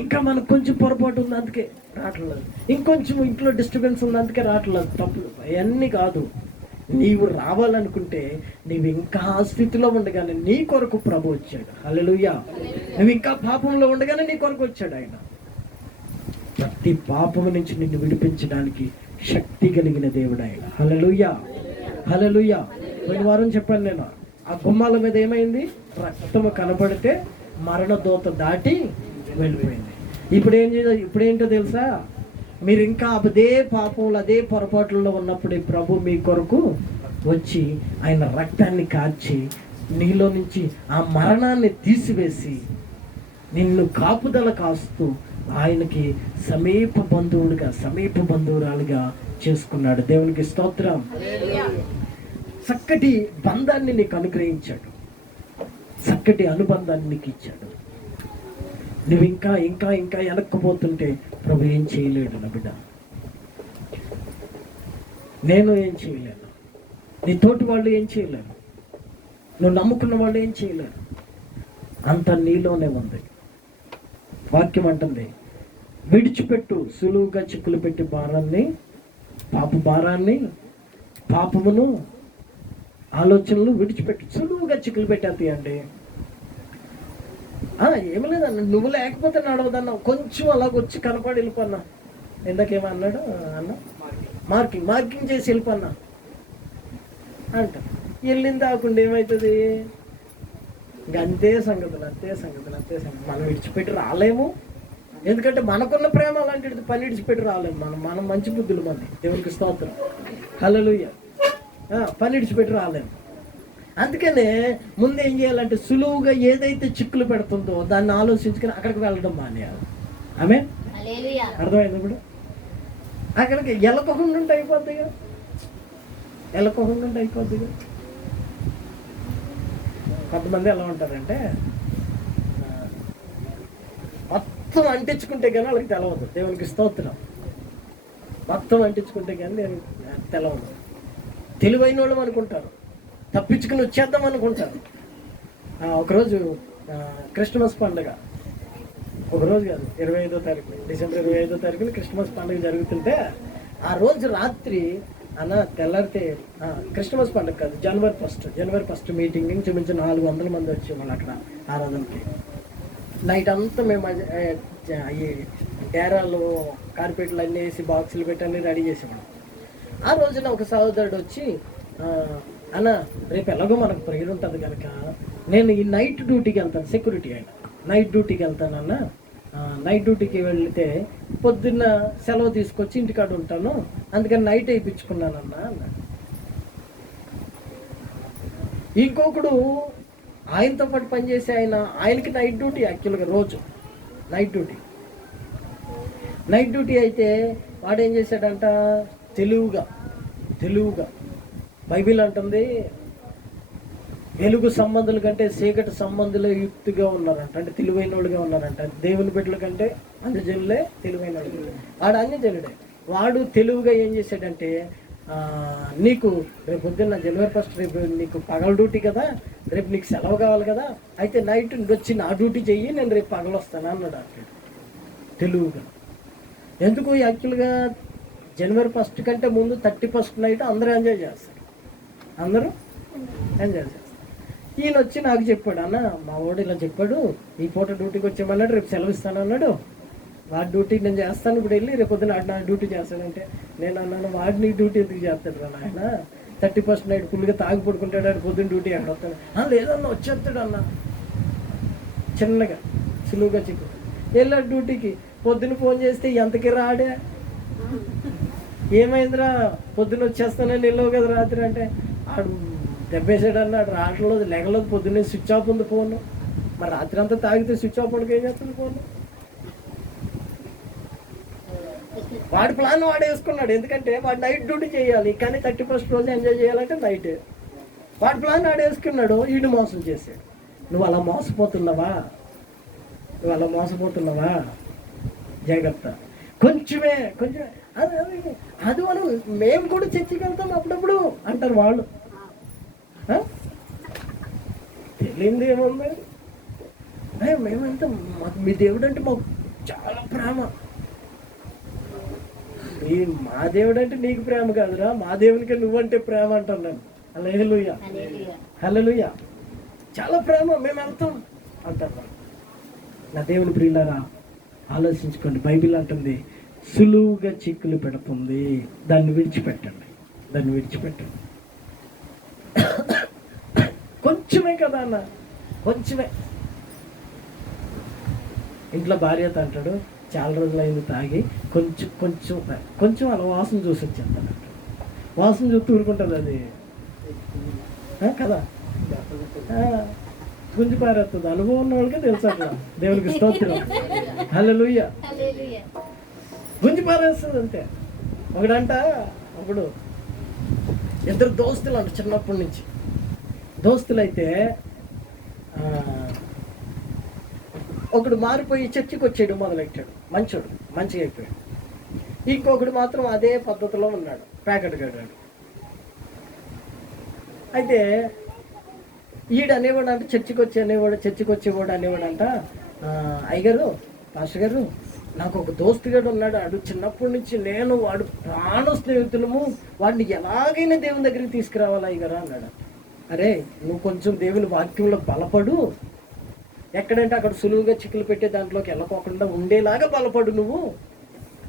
ఇంకా మనకు కొంచెం పొరపాటు ఉంది, అందుకే రావట్లేదు. ఇంకొంచెం ఇంట్లో డిస్టర్బెన్స్ ఉంది, అందుకే రావట్లేదు. తప్పులు అవన్నీ కాదు. నీవు రావాలనుకుంటే నీవు ఇంకా ఆ స్థితిలో ఉండగానే నీ కొరకు ప్రభు వచ్చాడు. హల్లెలూయా. నువ్వు ఇంకా పాపంలో ఉండగానే నీ కొరకు వచ్చాడు ఆయన. ప్రతి పాపము నుంచి నిన్ను విడిపించడానికి శక్తి కలిగిన దేవుడు ఆయన. హల్లెలూయా. పోయిన వారం చెప్పాను నేను, ఆ గుమ్మాల మీద ఏమైంది? రక్తము కనబడితే మరణదూత దాటి వెళ్ళిపోయింది. ఇప్పుడేంటో తెలుసా? మీరు ఇంకా అదే పాపంలో, అదే పొరపాట్లలో ఉన్నప్పుడే ప్రభు మీ కొరకు వచ్చి ఆయన రక్తాన్ని కార్చి నీలో నుంచి ఆ మరణాన్ని తీసివేసి నిన్ను కాపుదల కాస్తూ ఆయనకి సమీప బంధువురాలుగా చేసుకున్నాడు. దేవునికి స్తోత్రం. చక్కటి బంధాన్ని నీకు అనుగ్రహించాడు. చక్కటి అనుబంధాన్ని నీకు ఇచ్చాడు. నువ్వు ఇంకా ఇంకా ఇంకా వెనక్కిపోతుంటే ప్రభు ఏం చేయలేడు నా బిడ్డ. నేను ఏం చేయలేను, నీ తోటి వాళ్ళు ఏం చేయలేరు, నువ్వు నమ్ముకున్న వాళ్ళు ఏం చేయలేరు. అంత నీలోనే ఉంది. వాక్యం అంటుంది, విడిచిపెట్టు సులువుగా చిక్కులు పెట్టి భారాన్ని, భారాన్ని, పాపమును, ఆలోచనలు విడిచిపెట్టు. సులువుగా చిక్కులు పెట్టేస్తాయి అండి. ఏమి లేదన్న, నువ్వు లేకపోతే నడవదన్నా, కొంచెం అలాగొచ్చి కనపడి వెళ్ళిపోన్నా. ఇందాకేమన్నాడు అన్న, మార్కింగ్ చేసి వెళ్ళిపోన్నా అంట. వెళ్ళింది ఆకుండా ఏమవుతుంది? ఇంక అంతే సంగతులు. మనం విడిచిపెట్టి రాలేము. ఎందుకంటే మనకున్న ప్రేమ అలాంటిది, పని విడిచిపెట్టి రాలేము. మనం మంచి బుద్ధులు మంది, దేవునికి స్తోత్రం, హల్లెలూయా. పని విడిచిపెట్టి రాలేము. అందుకనే ముందు ఏం చేయాలంటే సులువుగా ఏదైతే చిక్కులు పెడుతుందో దాన్ని ఆలోచించుకుని అక్కడికి వెళ్ళడం మానేయాలి. ఆమె అర్థమైంది. ఇప్పుడు అక్కడికి ఎలకొకుండా అయిపోద్దిగా, కొంతమంది ఎలా ఉంటారంటే మొత్తం అంటించుకుంటే కానీ వాళ్ళకి తెలవదు. దేవునికి స్తోత్రం. మొత్తం అంటించుకుంటే కానీ తెలవదు. తెలివైన వాళ్ళు అనుకుంటారు, తప్పించుకుని వచ్చేద్దాం అనుకుంటారు. ఒకరోజు క్రిస్మస్ పండుగ, ఒకరోజు కాదు, 25వ తారీఖు, డిసెంబర్ 25వ తారీఖున క్రిస్మస్ పండుగ జరుగుతుంటే ఆ రోజు రాత్రి తెల్లారితే క్రిస్మస్ పండుగ కాదు, జనవరి ఫస్ట్ మీటింగ్ ఇంచుమించు 400 మంది వచ్చేవాళ్ళు అక్కడ ఆరాధనకి. నైట్ అంతా మేము ఈ డేరాలు, కార్పెట్లు అన్నీ వేసి బాక్సులు పెట్టి అన్నీ రెడీ చేసేవాళ్ళం. ఆ రోజున ఒక సహోదరుడు వచ్చి, అన్న రేపు ఎలాగో మనకు ప్రేయర్ ఉంటుంది కనుక నేను ఈ నైట్ డ్యూటీకి వెళ్తాను, సెక్యూరిటీ అయినా నైట్ డ్యూటీకి వెళ్తానన్న, నైట్ డ్యూటీకి వెళ్తే పొద్దున్న సెలవు తీసుకొచ్చి ఇంటికాడ ఉంటాను, అందుకని నైట్ వేయించుకున్నానన్న అన్నాడు. ఇంకొకడు ఆయనతో పాటు పనిచేసే ఆయనకి నైట్ డ్యూటీ, యాక్చువల్గా రోజు నైట్ డ్యూటీ అయితే వాడు ఏం చేశాడంట, తెలుగుగా బైబిల్ అంటుంది వెలుగు సంబంధుల కంటే చీకటి సంబంధులే యుక్తిగా ఉన్నారంట, అంటే తెలివైన వాళ్ళుగా ఉన్నారంట. దేవుని బిడ్డల కంటే అన్యజనులే తెలివైన వాళ్ళు. వాడు అన్యజనుడే. వాడు తెలుగుగా ఏం చేశాడంటే, నీకు రేపు పొద్దున్న జనవరి ఫస్ట్, రేపు నీకు పగల డ్యూటీ కదా, రేపు నీకు సెలవు కావాలి కదా, అయితే నైట్ వచ్చి నా డ్యూటీ చెయ్యి, నేను రేపు పగలు వస్తాను అన్నాడు అక్కడ తెలుగుగా. ఎందుకు? యాక్చువల్గా జనవరి ఫస్ట్ కంటే ముందు 31st నైట్ అందరూ ఎంజాయ్ చేస్తారు. ఈయన వచ్చి నాకు చెప్పాడు, అన్న మా వాడు ఇలా చెప్పాడు, ఈ పూట డ్యూటీకి వచ్చేమన్నాడు, రేపు సెలవు ఇస్తాను అన్నాడు, వాడి డ్యూటీ నేను చేస్తాను, ఇప్పుడు వెళ్ళి రేపు పొద్దున నా డ్యూటీ చేస్తానంటే నేను అన్నాను, వాడిని డ్యూటీ ఎందుకు చేస్తాడు రా నాయన, 31st నైట్ ఫుల్గా తాగి పడుకుంటాడు, ఆడు పొద్దున్న డ్యూటీ ఎక్కడ వస్తాడు? లేదన్నా వచ్చేస్తాడు అన్న, చిన్నగా సులువుగా చిక్కు వెళ్ళాడు డ్యూటీకి. పొద్దున్న ఫోన్ చేస్తే ఎంతకి రాడే, ఏమైందిరా పొద్దున్న వచ్చేస్తానని వెళ్ళవు కదా రాత్రి అంటే, ఆడు దెబ్బేసాడు అన్నాడు, రావట్లేదు, లెగలేదు, పొద్దున్నే స్విచ్ ఆఫ్ ఉంది ఫోన్. మరి రాత్రి అంతా తాగితే స్విచ్ ఆఫ్ పడుకు ఏం చేస్తుంది ఫోన్? వాడి ప్లాన్ వాడు వేసుకున్నాడు, ఎందుకంటే వాడు నైట్ డ్యూటీ చేయాలి, కానీ 31st రోజు ఎంజాయ్ చేయాలంటే నైట్. వాడి ప్లాన్ వాడు వేసుకున్నాడు, వీడు మోసం చేశాడు. నువ్వు అలా మోసపోతున్నావా? జాగ్రత్త. కొంచెం అది మనం మేము కూడా చర్చికి వెళ్తాం అప్పుడప్పుడు అంటారు వాళ్ళు. తెలియంది ఏముంది, మేమంతా మీ దేవుడు అంటే మాకు చాలా ప్రేమ. మా దేవుడు అంటే నీకు ప్రేమ కాదురా, మా దేవునికి నువ్వంటే ప్రేమ అంటున్నాను. హల్లెలూయా, చాలా ప్రేమ, మేము వెళ్తాం అంటారు. నా దేవుని ప్రియులారా, ఆలోచించుకోండి. బైబిల్ అంటుంది సులువుగా చిక్కులు పెడుతుంది, దాన్ని విడిచిపెట్టండి. కొంచెమే కదా అన్న, కొంచెమే. ఇంట్లో భార్యతో అంటాడు, చాలా రోజులు అయింది తాగి, కొంచెం అలా వాసన చూసి వచ్చేస్తాడు. వాసన చూస్తూ ఊరుకుంటుంది అది కదా, గుంజి పారేస్తుంది. అనుభవం ఉన్న వాళ్ళకే తెలుసు అట్లా. దేవునికి స్తోత్రం, హల్లెలూయా. గుంజి పారేస్తుంది అంతే. ఒకడు ఇద్దరు దోస్తులు అంట, చిన్నప్పటి నుంచి దోస్తులు అయితే ఒకడు మారిపోయి చర్చికి వచ్చేయడం మొదలెట్టాడు, మంచిగా అయిపోయాడు. ఇంకొకడు మాత్రం అదే పద్ధతిలో ఉన్నాడు, ప్యాకెట్ గడ్డాడు. అయితే ఈడు అనేవాడు అంట, చర్చికి వచ్చేవాడు అనేవాడంట, అయ్యగారు, పాస్టర్ గారు, నాకు ఒక దోస్తుగాడు ఉన్నాడు, వాడు చిన్నప్పటి నుంచి నేను వాడు ప్రాణ స్నేహితులము, వాడిని ఎలాగైనా దేవుని దగ్గరికి తీసుకురావాలి అయ్యగారు అన్నాడు. అరే నువ్వు కొంచెం దేవుని వాక్యంలో బలపడు, ఎక్కడంటే అక్కడ సులువుగా చిక్కులు పెట్టే దాంట్లోకి వెళ్ళకోకుండా ఉండేలాగా బలపడు, నువ్వు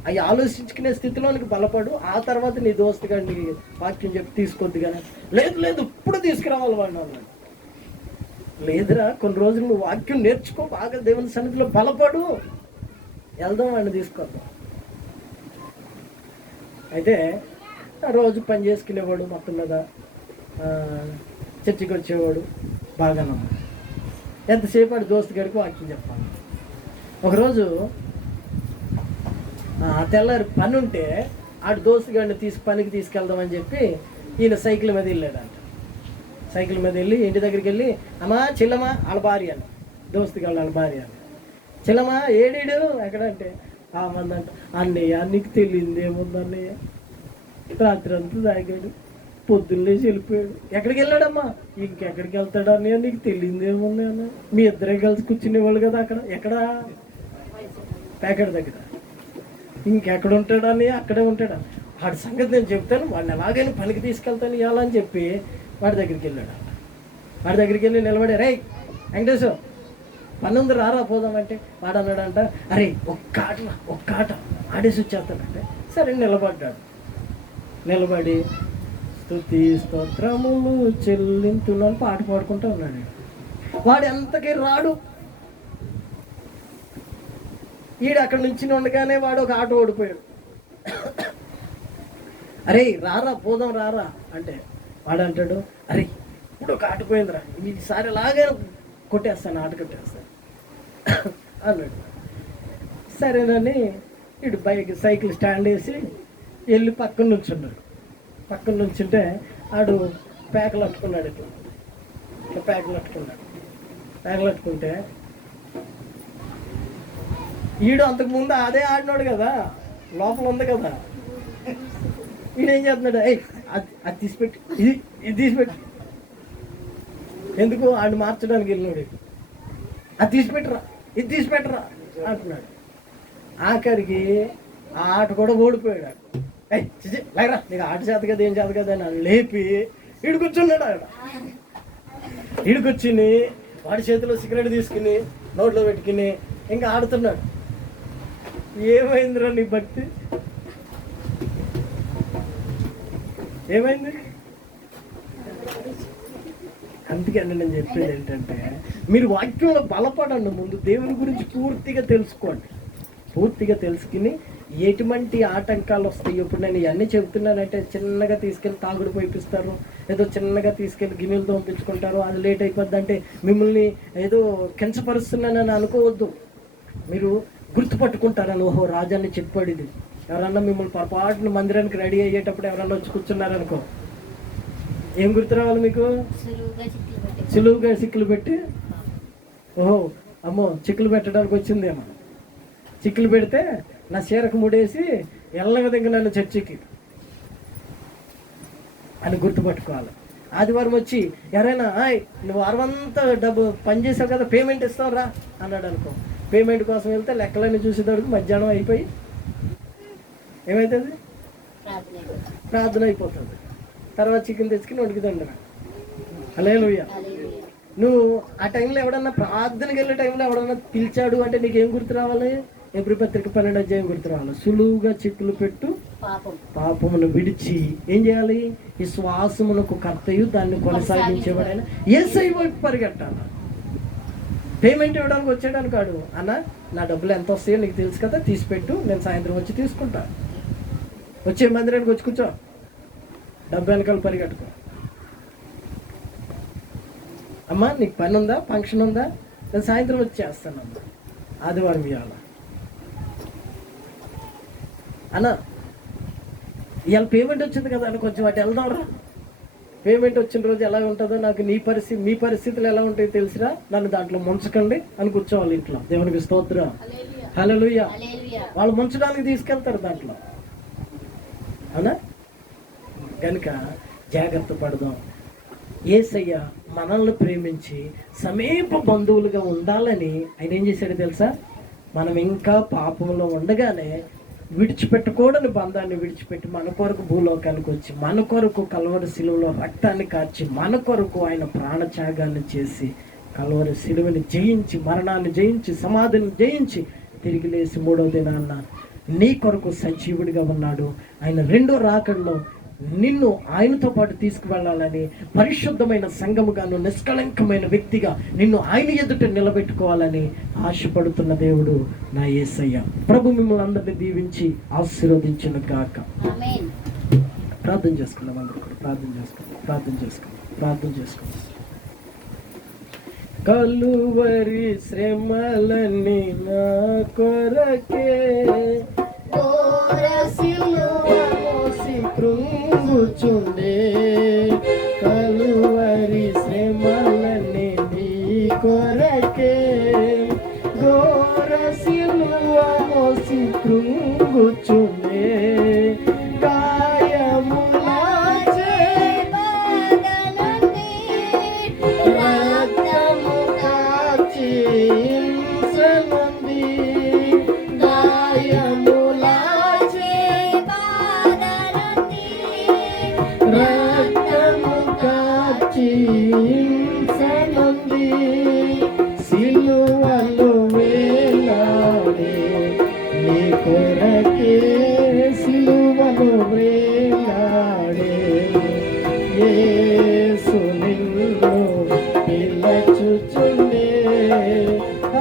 అవి ఆలోచించుకునే స్థితిలోనికి బలపడు, ఆ తర్వాత నీ దోస్తుగా నీ వాక్యం చెప్పి తీసుకొద్ది. కానీ లేదు ఇప్పుడు తీసుకురావాలి వాడిని అన్నాడు. లేదురా, కొన్ని రోజులు నువ్వు వాక్యం నేర్చుకో, బాగా దేవుని సన్నిధిలో బలపడు, వెళ్దాం వాడిని తీసుకొద్దాం. అయితే రోజు పని చేసుకునేవాడు, మొత్తం మీద చర్చికి వచ్చేవాడు, బాగా నమ్మ ఎంతసేపు ఆడు దోస్తు గడికి వాక్యం చెప్పాలి. ఒకరోజు తెల్లారి పని ఉంటే ఆడు దోస్తు గడిని పనికి తీసుకెళ్దామని చెప్పి ఈయన సైకిల్ మీద వెళ్ళాడంట. సైకిల్ మీద వెళ్ళి ఇంటి దగ్గరికి వెళ్ళి, అమ్మా చిల్లమ్మా వాళ్ళ భార్య అని, దోస్తు గడి వాళ్ళ భార్య అని, చిల్లమ్మా ఏడీడు ఎక్కడంటే ఆ మందంట, అన్నయ్య నీకు తెలియదు ఏముంది అన్నయ్య, రాత్రి అంతా తాగాడు, పొద్దున్నే వెళ్ళిపోయాడు. ఎక్కడికి వెళ్ళాడమ్మా? ఇంకెక్కడికి వెళ్తాడు అన్నయ్య, నీకు తెలియదు ఏముంది అన్న, మీ ఇద్దరే కలిసి కూర్చునేవాళ్ళు కదా అక్కడ, ఎక్కడ ప్యాకెట్ దగ్గర, ఇంకెక్కడ ఉంటాడు అన్నయ్య, అక్కడే ఉంటాడు. వాడి సంగతి నేను చెప్తాను, వాడిని ఎలాగైనా పనికి తీసుకెళ్తాను ఇవ్వాలని చెప్పి వాడి దగ్గరికి వెళ్ళాడు. వాడి దగ్గరికి వెళ్ళి నిలబడి, రే వెంకటేశ్వర పని ఉంది రారా పోదామంటే, వాడు అన్నాడంట, అరే ఒక్క ఆట ఆడేసి వచ్చేస్తానంటే, సరే నిలబడ్డాడు. నిలబడి స్తుతి స్తోత్రములు చెల్లింతులను పాట పాడుకుంటూ ఉన్నాడు. వాడు ఎంతకీ రాడు. ఈడు అక్కడి నుంచి ఉండగానే వాడు ఒక ఆట ఓడిపోయాడు. అరే రారా పోదాం రారా అంటే వాడు అంటాడు, అరే ఇప్పుడు ఒక ఆట పోయిందిరా, ఈసారి అలాగే కొట్టేస్తాను, ఆట కొట్టేస్తాను అన్నాడు. సరేనని ఇటు సైకిల్ స్టాండ్ వేసి వెళ్ళి పక్కన నుంచున్నాడు. పక్కన నుంచుంటే ఆడు ప్యాకులు అట్టుకున్నాడు, ఇట్లా ప్యాకులు అట్టుకుంటే ఈడు అంతకుముందు అదే ఆడినాడు కదా, లోపల ఉంది కదా, ఈడేం చేస్తున్నాడు, అది తీసిపెట్టి ఇది తీసిపెట్టి, ఎందుకు ఆడు మార్చడానికి వెళ్ళినాడు, అది తీసిపెట్టరా ఇది తీసిపెట్టరా అంటున్నాడు. ఆఖరికి ఆ ఆట కూడా ఓడిపోయాడు. లేరా నీకు ఆట చేత కదా ఏం చేత కదా అని లేపి ఈడుకొచ్చున్నాడు. ఆడ ఈడుకొచ్చుని వాడి చేతిలో సిగరెట్ తీసుకుని నోట్లో పెట్టుకుని ఇంకా ఆడుతున్నాడు. ఏమైందిరా నీ భక్తి, ఏమైంది? అందుకని నేను చెప్పేది ఏంటంటే, మీరు వాక్యంలో బలపడండి, ముందు దేవుని గురించి పూర్తిగా తెలుసుకోండి. పూర్తిగా తెలుసుకుని ఎటువంటి ఆటంకాలు వస్తాయి. ఇప్పుడు నేను ఇవన్నీ చెబుతున్నానంటే చిన్నగా తీసుకెళ్ళి తాగుడు పోయిపిస్తారు, ఏదో చిన్నగా తీసుకెళ్ళి గిన్నెలు తోపించుకుంటారు, అది లేట్ అయిపోద్ది అంటే మిమ్మల్ని ఏదో కించపరుస్తున్నానని అనుకోవద్దు. మీరు గుర్తుపట్టుకుంటారని, ఓహో రాజాన్ని చెప్పాడు ఇది. ఎవరన్నా మిమ్మల్ని పొరపాటున మందిరానికి రెడీ అయ్యేటప్పుడు ఎవరన్నా వచ్చి కూర్చున్నారనుకో, ఏం గుర్తు రావాలి మీకు? సులువుగా చిక్కులు పెట్టి, ఓహో అమ్మో చిక్కులు పెట్టడానికి వచ్చిందేమో, చిక్కులు పెడితే నా చీరకు ముడేసి ఎల్లగా దగ్గర నన్ను చర్చికి అని గుర్తుపట్టుకోవాలి. ఆదివారం వచ్చి ఎవరైనా నువ్వు వారమంతా డబ్బు పని చేసావు కదా పేమెంట్ ఇస్తావు రా అన్నాడు అనుకో, పేమెంట్ కోసం వెళ్తే లెక్కలన్నీ చూసేటప్పుడు మధ్యాహ్నం అయిపోయి ఏమవుతుంది? ప్రార్థన అయిపోతుంది. తర్వాత చికెన్ తెచ్చుకుని వండుకుదండి రా. హల్లెలూయా. నువ్వు ఆ టైంలో ఎవడన్నా ప్రార్థనకి వెళ్ళే టైంలో ఎవడన్నా పిలిచాడు అంటే నీకేం గుర్తు రావాలి? ఎబ్రీ పత్రిక 12వ అధ్యాయం గుర్తు రావాలి. సులువుగా చిక్కులు పెట్టు పాపమును విడిచి ఏం చేయాలి? ఈ శ్వాసమునకు కర్తయు దాన్ని కొనసాగించేవాడైనా యేసయ్య వైపు పరిగెట్టాలి. పేమెంట్ ఇవ్వడానికి వచ్చేయడానికి కాడు, అన్న నా డబ్బులు ఎంత వస్తాయో నీకు తెలుసు కదా, తీసిపెట్టు, నేను సాయంత్రం వచ్చి తీసుకుంటా. వచ్చే మందిరానికి వచ్చి కూర్చో, డబ్బు వెనకాల పరిగెట్టుకో. అమ్మా నీకు పని ఉందా, ఫంక్షన్ ఉందా, నేను సాయంత్రం వచ్చి చేస్తానమ్మా, ఆదివారం ఇవ్వాల అన్న, ఇవాళ పేమెంట్ వచ్చింది కదా అని కొంచెం అటు వెళ్దాం రా, పేమెంట్ వచ్చిన రోజు ఎలా ఉంటుందో నాకు మీ పరిస్థితులు ఎలా ఉంటాయో తెలిసిరా, నన్ను దాంట్లో ముంచకండి అని కూర్చోవాలి ఇంట్లో. దేవునికి స్తోత్రం, హల్లెలూయా. హల్లెలూయా. వాళ్ళు ముంచడానికి తీసుకెళ్తారు దాంట్లో, అవునా? కనుక జాగ్రత్త పడదాం. యేసయ్య మనల్ని ప్రేమించి సమీప బంధువులుగా ఉండాలని ఆయన ఏం చేశాడో తెలుసా? మనం ఇంకా పాపంలో ఉండగానే విడిచిపెట్టకూడని బంధాన్ని విడిచిపెట్టి మన కొరకు భూలోకానికి వచ్చి మన కొరకు కల్వరి శిలువలో రక్తాన్ని కార్చి మన కొరకు ఆయన ప్రాణత్యాగాన్ని చేసి కల్వరి శిలువని జయించి, మరణాన్ని జయించి, సమాధిని జయించి తిరిగి లేచి మూడవ దినాన్న నీ కొరకు సజీవుడిగా ఉన్నాడు. ఆయన రెండో రాకడలో నిన్ను ఆయనతో పాటు తీసుకువెళ్ళాలని, పరిశుద్ధమైన సంఘముగాను నిష్కళంకమైన వ్యక్తిగా నిన్ను ఆయన ఎదుట నిలబెట్టుకోవాలని ఆశపడుతున్న దేవుడు నా యేసయ్య. ప్రభు మిమ్మల్ని అందరినీ దీవించి ఆశీర్వదించును గాక. ఆమేన్. ప్రార్థన చేసుకుందాం. అందరూ కూడా ప్రార్థన చేసుకుందాం. కలువరి శ్రమలన్నీ నా కొరకే మోసి కృంగుచుండే, కలువరి శ్రమలన్నీ నీ కొరకే ఘోర సిలువ మోసి కృంగుచుండే, గాయములాచే రక్తము కాచి హింసనుంది, గాయములాచే రక్తము కాచి హింసనుంది, సిలువలో వేలాడే నీ కొరకే, సిలువలో వేలాడే యేసు నిన్ను పిలచుచుండే,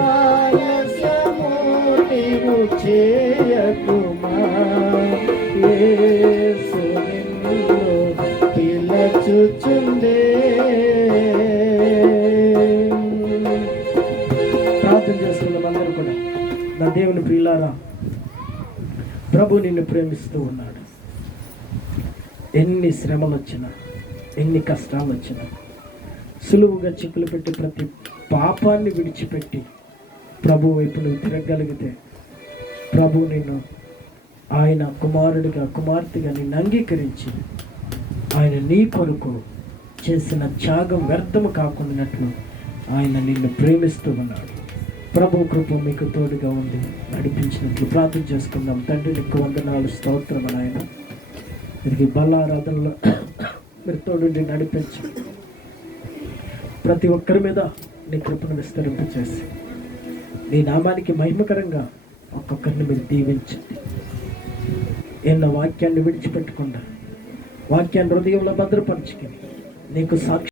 ఆలస్యము నీవు చేయకుమా, యేసు నిన్ను పిలచుచుండే. ప్రార్థన చేసుకుందాం అందరూ కూడా. నా దేవుని ప్రియులారా, ప్రభు నిన్ను ప్రేమిస్తూ ఉన్నాడు. ఎన్ని శ్రమలు వచ్చినా, ఎన్ని కష్టాలు వచ్చినా సులువుగా చిక్కులు పెట్టి ప్రతి పాపాన్ని విడిచిపెట్టి ప్రభు వైపు నువ్వు తిరగలిగితే ప్రభు నిన్ను ఆయన కుమారుడిగా, కుమార్తెగా నిన్ను అంగీకరించి ఆయన నీ కొరకు చేసిన త్యాగం వ్యర్థము కాకుండానట్లు ఆయన నిన్ను ప్రేమిస్తూ ఉన్నాడు. ప్రభు కృప మీకు తోడుగా ఉంది నడిపించినట్లు ప్రార్థన చేసుకుందాం. తండ్రి నీకు వందనాలు, స్తోత్రం ఆయన. వీరికి బలారాధనలో మీరు తోడుండి నడిపించి ప్రతి ఒక్కరి మీద నీ కృపను విస్తరింప చేసి నీ నామానికి మహిమకరంగా ఒక్కొక్కరిని మీరు దీవించండి. ఎన్న వాక్యాన్ని విడిచిపెట్టకుండా వాక్యాన్ని హృదయంలో భద్రపరచుకొని నీకు సాక్షి